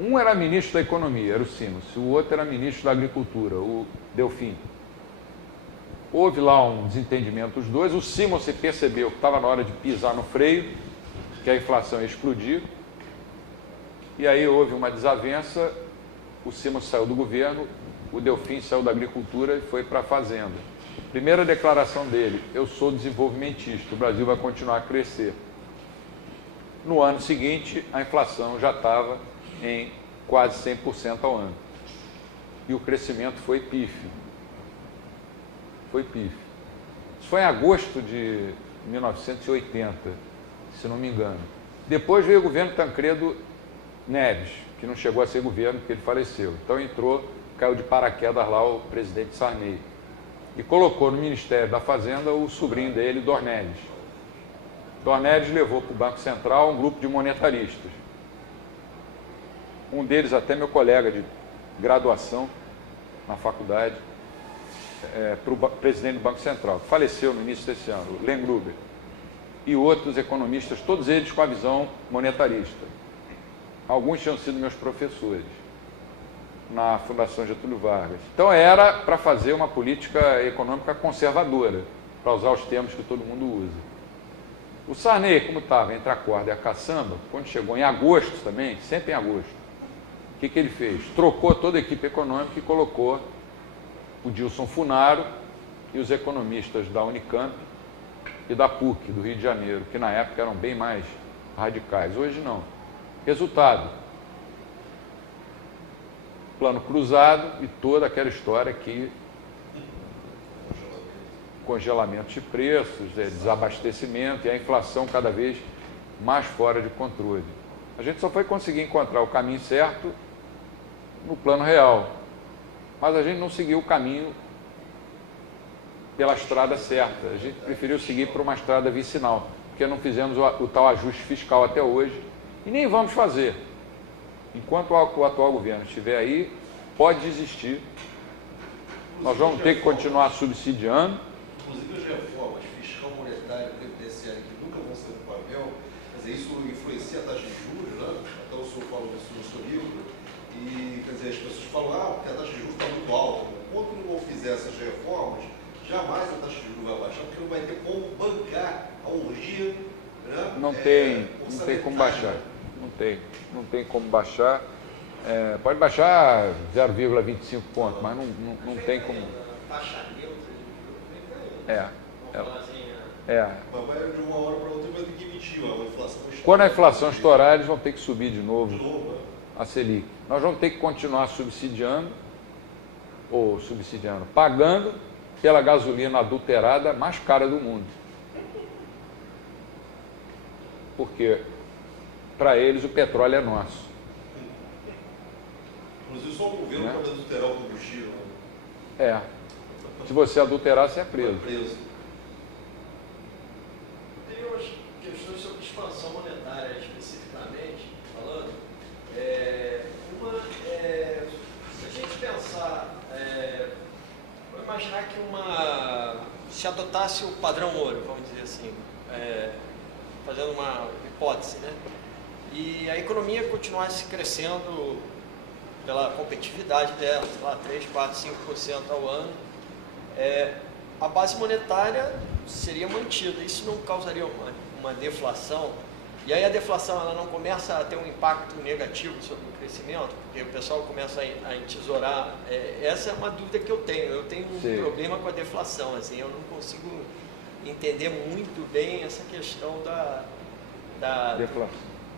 Um era ministro da Economia, era o Simons, o outro era ministro da Agricultura, o Delfim. Houve lá um desentendimento dos dois, o Simons se percebeu que estava na hora de pisar no freio, que a inflação ia explodir, e aí houve uma desavença, o Simons saiu do governo, o Delfim saiu da Agricultura e foi para a Fazenda. Primeira declaração dele: eu sou desenvolvimentista, o Brasil vai continuar a crescer. No ano seguinte, a inflação já estava em quase 100% ao ano. E o crescimento foi pífio. Foi pífio. Isso foi em agosto de 1980, se não me engano. Depois veio o governo Tancredo Neves, que não chegou a ser governo porque ele faleceu. Então caiu de paraquedas lá o presidente Sarney. E colocou no Ministério da Fazenda o sobrinho dele, Dornelles. Dornelles levou para o Banco Central um grupo de monetaristas. Um deles até meu colega de graduação na faculdade, para o presidente do Banco Central, que faleceu no início desse ano, o Len Gruber. E outros economistas, todos eles com a visão monetarista. Alguns tinham sido meus professores na Fundação Getúlio Vargas. Então era para fazer uma política econômica conservadora, para usar os termos que todo mundo usa. O Sarney, como estava entre a corda e a caçamba, quando chegou em agosto também, sempre em agosto, o que ele fez? Trocou toda a equipe econômica e colocou o Dilson Funaro e os economistas da Unicamp e da PUC, do Rio de Janeiro, que na época eram bem mais radicais. Hoje não. Resultado: plano cruzado e toda aquela história que congelamento de preços, desabastecimento e a inflação cada vez mais fora de controle. A gente só foi conseguir encontrar o caminho certo no plano real, mas a gente não seguiu o caminho pela estrada certa. A gente preferiu seguir por uma estrada vicinal, porque não fizemos o tal ajuste fiscal até hoje e nem vamos fazer. Enquanto o atual governo estiver aí, pode desistir. Nós vamos ter que continuar subsidiando. Inclusive as reformas fiscal, monetária e previdenciária que nunca vão ser do papel, quer dizer, isso influencia a taxa de juros, né? Até o senhor falou disso no seu livro, e quer dizer, as pessoas falam, porque a taxa de juros está muito alta. Enquanto não fizer essas reformas, jamais a taxa de juros vai baixar, porque não vai ter como bancar a orgia, né? Não tem como baixar. Não tem como baixar. Pode baixar 0,25 pontos, mas não tem como. Taxa neutra. Mas vai de uma hora para outra vai ter que emitir a inflação. Quando a inflação estourar, eles vão ter que subir de novo a Selic. Nós vamos ter que continuar pagando pela gasolina adulterada mais cara do mundo. Porque para eles o petróleo é nosso. Inclusive só o governo pode adulterar o combustível. Se você adulterar, você é preso. Tem umas questões sobre expansão monetária, especificamente, falando. Se a gente pensar, vou imaginar que se adotasse o padrão ouro, vamos dizer assim, fazendo uma hipótese, né? E a economia continuasse crescendo pela competitividade dela, sei lá, 3, 4, 5% ao ano, a base monetária seria mantida. Isso não causaria uma deflação? E aí a deflação ela não começa a ter um impacto negativo sobre o crescimento, porque o pessoal começa a entesourar. Essa é uma dúvida que eu tenho. Eu tenho um problema com a deflação. Assim, eu não consigo entender muito bem essa questão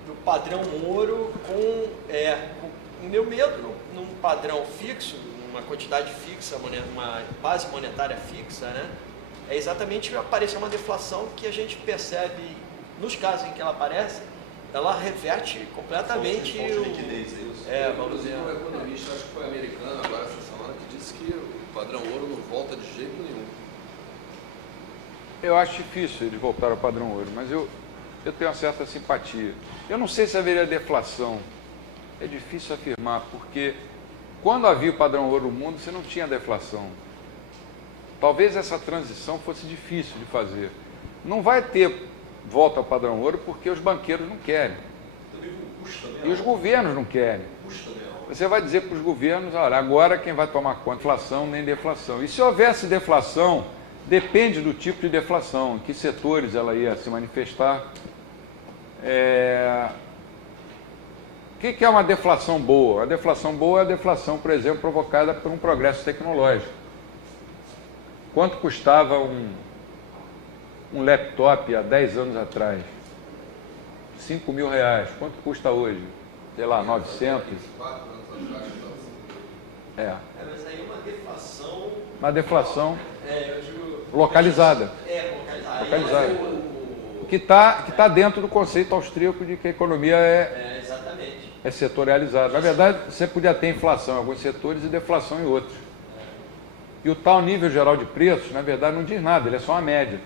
do padrão ouro com o meu medo num padrão fixo, uma quantidade fixa, uma base monetária fixa, né? É exatamente aparecer uma deflação que a gente percebe, nos casos em que ela aparece, ela reverte completamente vamos dizer, um economista, acho que foi americano agora essa semana, que disse que o padrão ouro não volta de jeito nenhum. Eu acho difícil eles voltar ao padrão ouro, mas eu tenho uma certa simpatia. Eu não sei se haveria deflação. É difícil afirmar, porque quando havia o padrão ouro no mundo, você não tinha deflação. Talvez essa transição fosse difícil de fazer. Não vai ter volta ao padrão ouro porque os banqueiros não querem. E os governos não querem. você vai dizer para os governos, olha, agora quem vai tomar conta de inflação nem deflação. E se houvesse deflação, depende do tipo de deflação, em que setores ela ia se manifestar. O que é uma deflação boa? A deflação boa é a deflação, por exemplo, provocada por um progresso tecnológico. Quanto custava um laptop há 10 anos atrás? 5 mil reais. Quanto custa hoje? Sei lá, 900? Mas aí uma deflação... Uma deflação eu digo... localizada. Localizada. Que tá dentro do conceito austríaco de que a economia Exatamente. é setorializada. Na verdade, você podia ter inflação em alguns setores e deflação em outros. E o tal nível geral de preços, na verdade, não diz nada, ele é só uma média.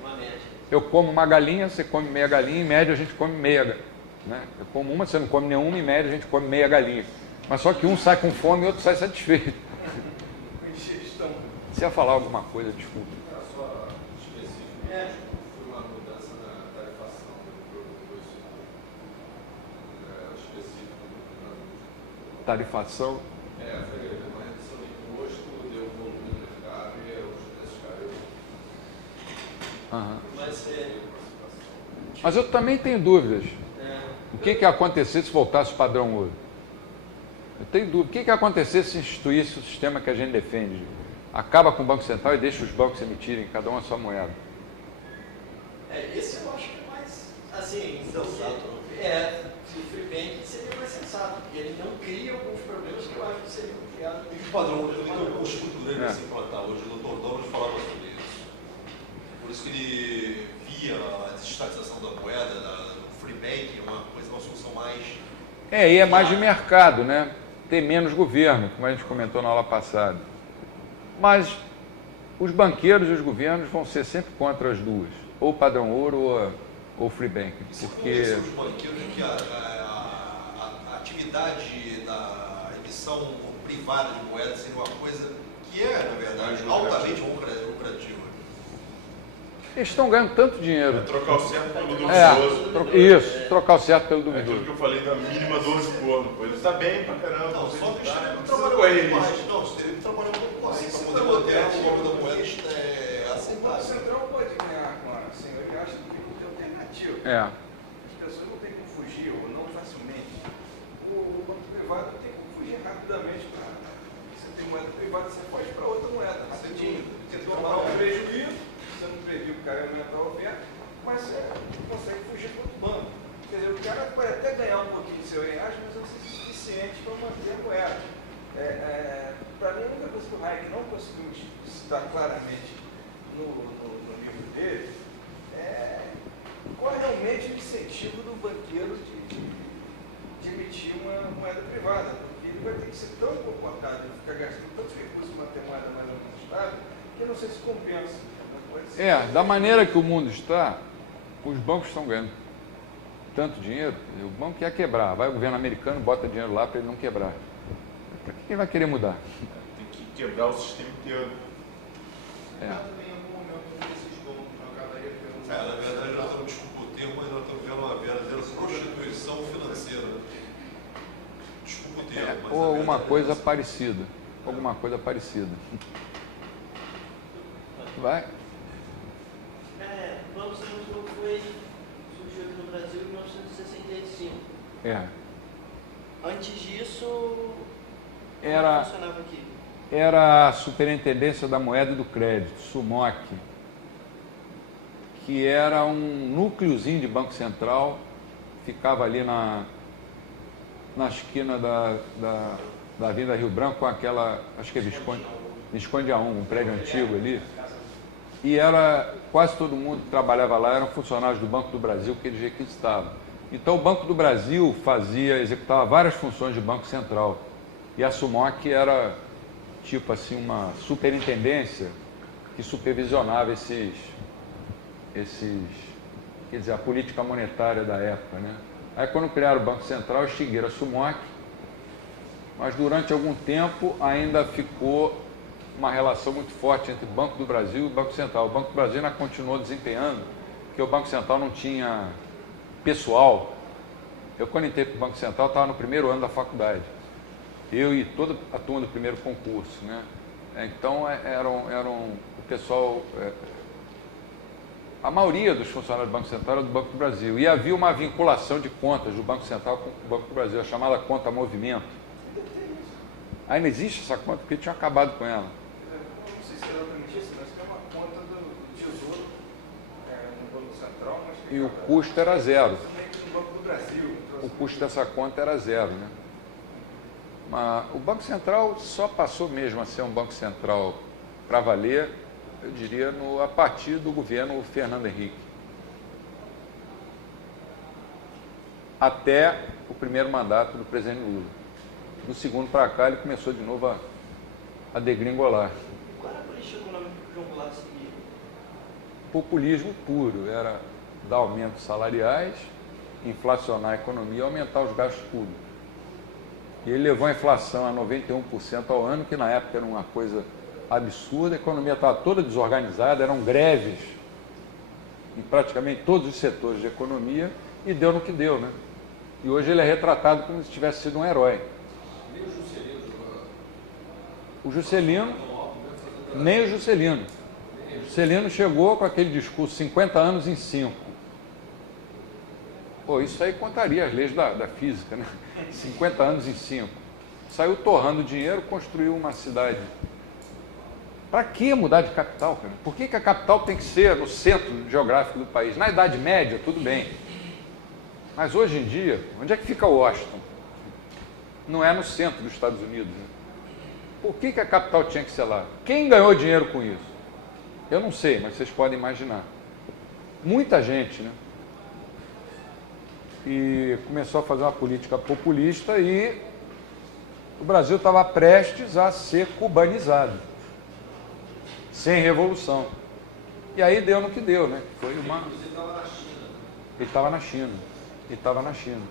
Eu como uma galinha, você come meia galinha, em média a gente come meia. Né? Eu como uma, você não come nenhuma, em média a gente come meia galinha. Mas só que um sai com fome e outro sai satisfeito. Você ia falar alguma coisa, desculpa. Só específico, foi uma mudança na tarifação do específico. Tarifação? Foi uma redução de imposto, deu volume no mercado e os preços caíram. Mas eu também tenho dúvidas. O que ia acontecer se voltasse o padrão ouro? Eu tenho dúvida. O que ia acontecer se instituísse o sistema que a gente defende? Acaba com o Banco Central e deixa os bancos emitirem cada um a sua moeda. Esse eu acho que é mais, assim, sensato. Se o Free Bank seria mais sensato, porque ele não cria alguns problemas que eu acho que seriam criados. E o padrão ouro tem um custo muito grande para se implantar hoje. O Dr. Douglas falava sobre isso. Por isso que ele via a desestatização da moeda, do Free Bank, uma solução mais... E é mais de mercado, né? Ter menos governo, como a gente comentou na aula passada. Mas os banqueiros e os governos vão ser sempre contra as duas, ou padrão ouro ou free bank. Porque os banqueiros que a atividade da emissão privada de moeda seria uma coisa que na verdade, altamente lucrativa. Eles estão ganhando tanto dinheiro. Trocar o certo pelo duvidoso. Isso, trocar o certo pelo Aquilo duvidoso. que eu falei da mínima dor de corno. Ele está bem pra caramba. Não, só que ele não trabalhou correr muito risco. mais. Não, ele trabalhou muito mais para poder manter a forma da moeda O Banco aceitável. Central pode ganhar com a senhoria, acha que tem que ter alternativa. As pessoas não têm como fugir, ou não facilmente. O banco privado tem como fugir rapidamente. Você tem moeda privada, você pode para outra moeda, rapidinho. Você tomar um prejuízo, você não previu que o cara ia aumentar a oferta, mas você consegue fugir para outro banco. Quer dizer, o cara pode até ganhar um pouquinho de seu reais, mas não ser suficiente para manter a moeda. Para mim, a única coisa que o Hayek não conseguiu citar claramente no livro dele qual é realmente o incentivo do banqueiro de emitir uma moeda privada, porque ele vai ter que ser tão comportado e ficar gastando tantos recursos para manter moeda mais ou menos estável, que eu não sei se compensa. Da maneira que o mundo está, os bancos estão ganhando tanto dinheiro, o banco quer quebrar. Vai o governo americano, bota dinheiro lá para ele não quebrar. Para que ele vai querer mudar? Tem que quebrar o sistema inteiro. Na verdade, nós estamos, desculpa o termo, mas nós estamos vendo uma verdadeira prostituição financeira. Desculpa o termo. Mas Ou alguma coisa parecida. Alguma coisa parecida. Vai. O Banco Central surgiu aqui no Brasil em 1965. Antes disso, como funcionava aqui? Era a Superintendência da Moeda e do Crédito, SUMOC, que era um núcleozinho de Banco Central, ficava ali na esquina da Avenida Rio Branco, com aquela, acho que é Visconde A1, um prédio antigo ali. E quase todo mundo que trabalhava lá eram funcionários do Banco do Brasil que eles requisitavam. Então o Banco do Brasil executava várias funções de Banco Central. E a SUMOC era tipo assim uma superintendência que supervisionava a política monetária da época, né? Aí quando criaram o Banco Central, extinguiram a SUMOC, mas durante algum tempo ainda ficou uma relação muito forte entre o Banco do Brasil e o Banco Central. O Banco do Brasil ainda continuou desempenhando, porque o Banco Central não tinha pessoal. Eu, quando entrei para o Banco Central, estava no primeiro ano da faculdade. Eu e toda a turma do primeiro concurso, né? Então, o pessoal, a maioria dos funcionários do Banco Central era do Banco do Brasil. E havia uma vinculação de contas do Banco Central com o Banco do Brasil, a chamada conta movimento. Ainda existe essa conta porque tinha acabado com ela. Não sei se é exatamente isso, mas tem uma conta do Tesouro no Banco Central. Mas E o custo era zero. também no Banco do Brasil. O custo dessa conta era zero, né? Mas o Banco Central só passou mesmo a ser um Banco Central para valer, eu diria, a partir do governo Fernando Henrique. Até o primeiro mandato do presidente Lula. Do segundo para cá, ele começou de novo a degringolar. Qual era a política econômica que o João Goulart seguia? Populismo puro, era dar aumentos salariais, inflacionar a economia e aumentar os gastos públicos. E ele levou a inflação a 91% ao ano, que na época era uma coisa absurda, a economia estava toda desorganizada, eram greves em praticamente todos os setores de economia, e deu no que deu, né? E hoje ele é retratado como se tivesse sido um herói. O Juscelino, nem o Juscelino. O Juscelino chegou com aquele discurso 50 anos em 5. Pô, isso aí contaria as leis da física, né? 50 anos em 5. Saiu torrando dinheiro, construiu uma cidade. Para que mudar de capital, cara? Por que a capital tem que ser no centro geográfico do país? Na Idade Média, tudo bem. Mas hoje em dia, onde é que fica Washington? Não é no centro dos Estados Unidos, né? Por que a capital tinha que ser lá? Quem ganhou dinheiro com isso? Eu não sei, mas vocês podem imaginar. Muita gente, né? E começou a fazer uma política populista e o Brasil estava prestes a ser cubanizado, sem revolução. E aí deu no que deu, né? Foi uma... Ele estava na China. Ele estava na China.